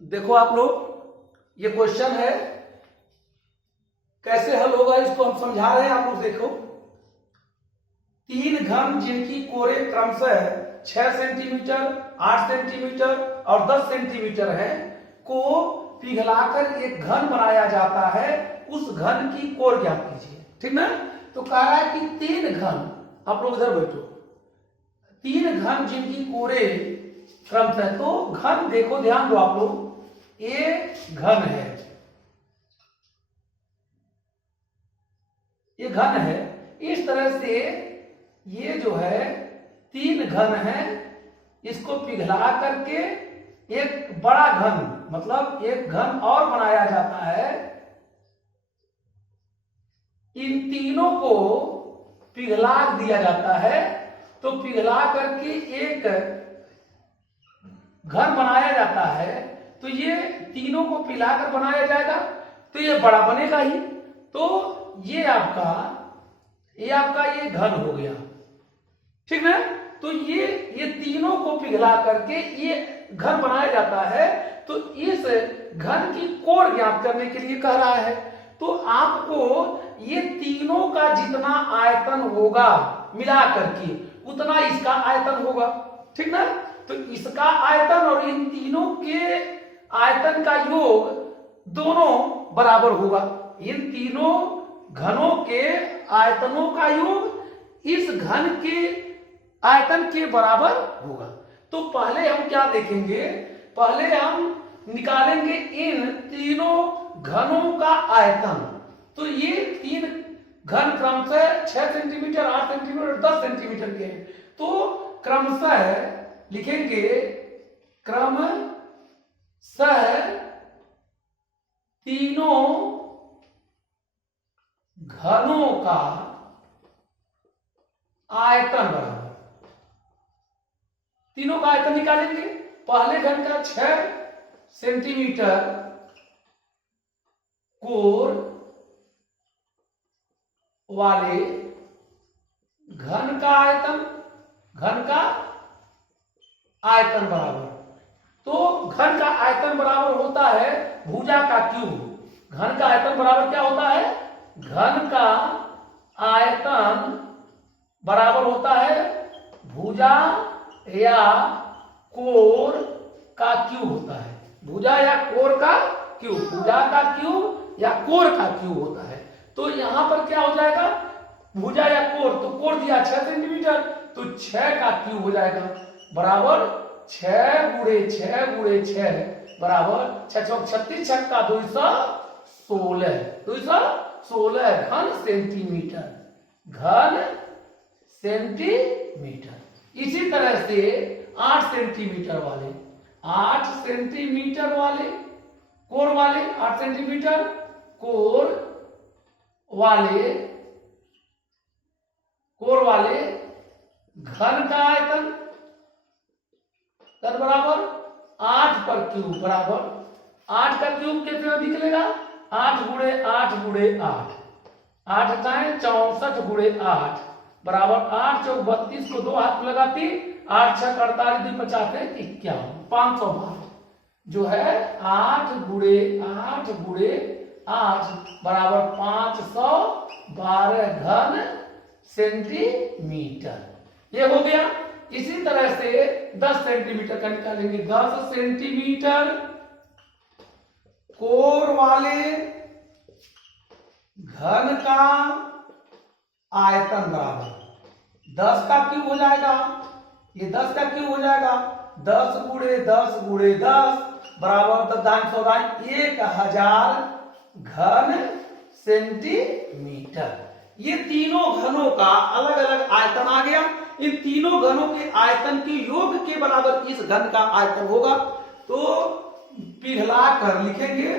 देखो आप लोग, ये क्वेश्चन है, कैसे हल होगा इसको हम समझा रहे हैं। आप लोग देखो, तीन घन जिनकी कोरे क्रमशः 6 सेंटीमीटर, 8 सेंटीमीटर और 10 सेंटीमीटर है को पिघलाकर एक घन बनाया जाता है। उस घन की कोर ज्ञात कीजिए। ठीक ना। तो कह रहा है कि तीन घन, आप लोग इधर बैठो, तीन घन जिनकी कोरे क्रमशः, तो घन देखो, ध्यान दो आप लोग, ये घन है, ये घन है। इस तरह से ये जो है तीन घन है, इसको पिघला करके एक बड़ा घन, मतलब एक घन और बनाया जाता है। इन तीनों को पिघला दिया जाता है, तो पिघला करके एक घन बनाया जाता है। तो ये तीनों को पिघलाकर बनाया जाएगा, तो ये बड़ा बनेगा ही। तो ये आपका ये घन हो गया। ठीक है। तो ये तीनों को पिघला करके ये घन बनाया जाता है। तो इस घन की कोण ज्ञात करने के लिए कह रहा है। तो आपको ये तीनों का जितना आयतन होगा मिला करके उतना इसका आयतन होगा। ठीक ना। तो इसका आयतन और इन तीनों के आयतन का योग दोनों बराबर होगा। इन तीनों घनों के आयतनों का योग इस घन के आयतन के बराबर होगा। तो पहले हम क्या देखेंगे, पहले हम निकालेंगे इन तीनों घनों का आयतन। तो ये तीन घन क्रमशः 6 सेंटीमीटर, 8 सेंटीमीटर, 10 सेंटीमीटर के हैं। तो क्रमशः लिखेंगे, क्रमशः तीनों घनों का आयतन बराबर। तीनों का आयतन निकालेंगे। पहले घन का 6 सेंटीमीटर कोर वाले घन का आयतन, घन का आयतन बराबर। तो घन का आयतन बराबर होता है भुजा का क्यूब। घन का आयतन बराबर क्या होता है, घन का आयतन बराबर होता है भुजा या कोर का क्यूब होता है। भुजा या कोर का क्यूब, भुजा का क्यूब या कोर का क्यूब होता है। तो यहां पर क्या हो जाएगा, भुजा या कोर, तो कोर दिया 6 सेंटीमीटर, तो 6 का क्यूब हो जाएगा बराबर 6 गुणे 6 गुणे 6 बराबर 6 चौक 36, 6 का 216, 216 घन सेंटीमीटर, घन सेंटीमीटर। इसी तरह से 8 सेंटीमीटर वाले, 8 सेंटीमीटर वाले कोर वाले, 8 सेंटीमीटर कोर वाले घन का आयतन बराबर 8 पर क्यूब बराबर 8 का क्यूब कितना निकलेगा, 8 गुणे 8 गुणे 8, 8 टाइम 64 गुणे 8 बराबर 8 चौक 32 को 2 हाथ लगाती, 8 6 48 2 50 51, 512 जो है 8 गुणे 8 गुणे 8 बराबर 512 घन सेंटीमीटर। ये हो गया। इसी तरह से 10 सेंटीमीटर का निकालेंगे। 10 सेंटीमीटर कोर वाले घन का आयतन बराबर 10 का क्यूब हो जाएगा, ये 10 का क्यूब हो जाएगा, 10 गुणे 10 गुणे 10 बराबर 1000 घन सेंटीमीटर। ये तीनों घनों का अलग अलग आयतन आ गया। इन तीनों घनों के आयतन के योग के बराबर इस घन का आयतन होगा। तो पिघलाकर लिखेंगे,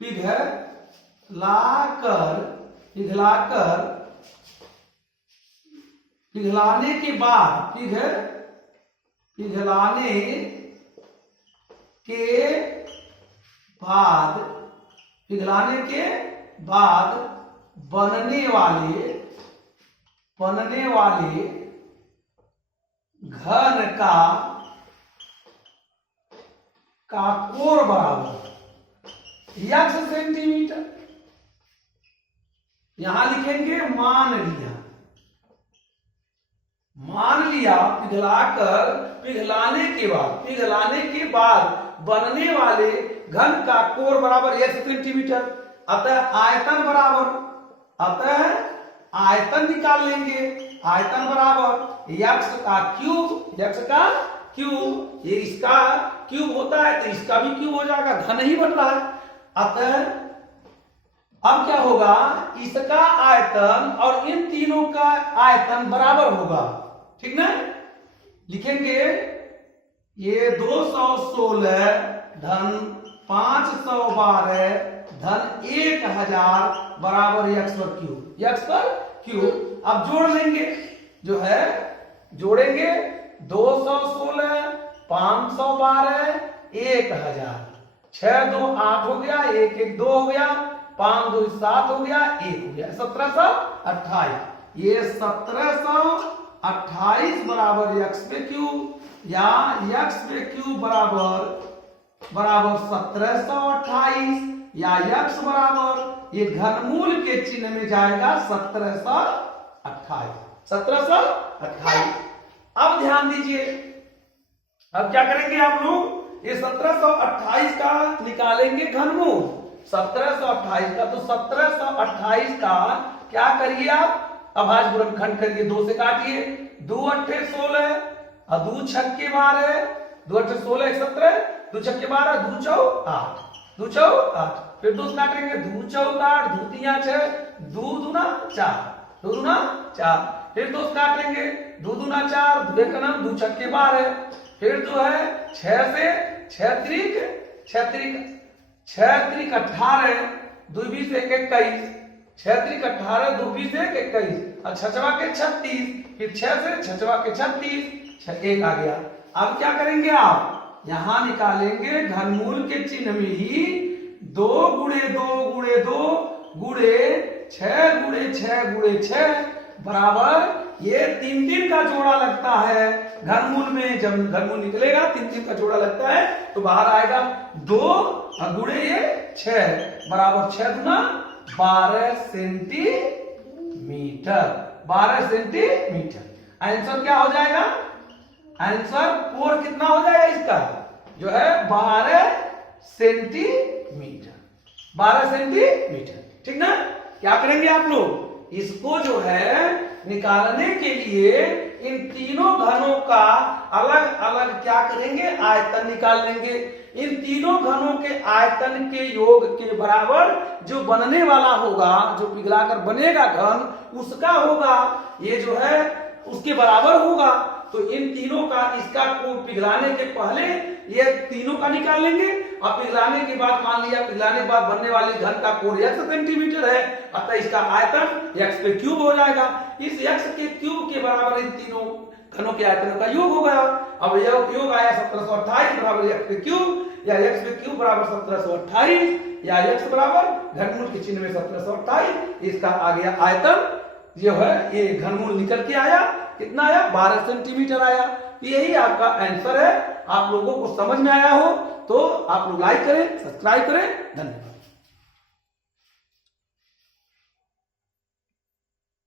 पिघलाने के बाद बनने वाले घन का कोण बराबर x सेंटीमीटर। यहां लिखेंगे मान लिया पिघलाने के बाद बनने वाले घन का कोण बराबर x सेंटीमीटर। अतः आयतन निकाल लेंगे। आयतन बराबर x का क्यूब, ये इसका क्यूब होता है तो इसका भी क्यूब हो जाएगा, घन ही बन रहा है। अतः अब क्या होगा, इसका आयतन और इन तीनों का आयतन बराबर होगा, ठीक ना। लिखेंगे ये 216 धन 512 धन 1000 बराबर x पर क्यूब। अब जोड़ लेंगे, जो है जोड़ेंगे 216 512 1000, 6 2 8 हो गया, 1 1 2 हो गया, 5 2 7 हो गया, 1 हो गया, 1728। ये 1728 बराबर x पे क्यूब या x पे क्यूब बराबर 1728 या x बराबर ये घनमूल के चिन्ह में जाएगा 1728। अब ध्यान दीजिए, अब क्या करेंगे आप लोग, ये 1728 का निकालेंगे घनमूल। 1728 का, तो 1728 का क्या करिए आप, अभाज्य गुणनखंड करिए, 2 से काटिए, 2 अट्ठे 16 और 2 छक्के 12, 2 अट्ठे 16 17, 2 छक्के 12, 2 चौ 8, 2 चौ 8, फिर 2 से काटेंगे, 2 चौ 8, 2 तिया 6, 2 दूना 4, 2 दूना 4, फिर 2 से काटेंगे, 2 दूना 4, 2 एक 2 छक्के 12, फिर जो है 6 से 6 त्रिक 18, 2 20 1 21, 6 त्रिक 18, 2 20 1 21, और 6 के 36, फिर 6 से 6 के 36, 1 आ गया। अब क्या करेंगे आप, यहां निकालेंगे घनमूल के चिन्ह में ही 2 गुणे 2 गुणे 2 गुणे 6 गुणे 6 गुणे 6 बराबर ये 3 का जोड़ा लगता है घनमूल में। जब घनमूल निकलेगा 3 का जोड़ा लगता है तो बाहर आएगा 2 गुणे ये 6 बराबर 6 गुना 12 सेंटीमीटर। 12 सेंटीमीटर आंसर क्या हो जाएगा, आंसर कोण कितना हो जाएगा इसका, जो है 12 सेंटीमीटर। 12 सेंटीमीटर, ठीक ना। क्या करेंगे आप लोग, इसको जो है निकालने के लिए इन तीनों घनों का अलग अलग क्या करेंगे, आयतन निकाल लेंगे। इन तीनों घनों के आयतन के योग के बराबर जो बनने वाला होगा, जो पिघलाकर बनेगा घन, उसका होगा, ये जो है उसके बराबर होगा। तो इन तीनों का, इसका को पिघलाने के पहले ये तीनों का निकाल लेंगे, और पिघलाने के बाद मान लिया पिघलाने के बाद बनने वाले घन का कोण x सेंटीमीटर है, अतः इसका आयतन x पे क्यूब हो जाएगा। इस x के क्यूब के बराबर इन तीनों घनों के आयतनों का योग हो गया। अब योग आया 1728 बराबर x पे क्यूब, या x पे क्यूब बराबर 1728, या x बराबर घनमूल के चिन्ह में 1728, इसका आ गया आयतन, जो है ये घनमूल निकल के आया, कितना आया, 12 सेंटीमीटर आया। यही आपका आंसर है। आप लोगों को समझ में आया हो तो आप लोग लाइक करें, सब्सक्राइब करें। धन्यवाद।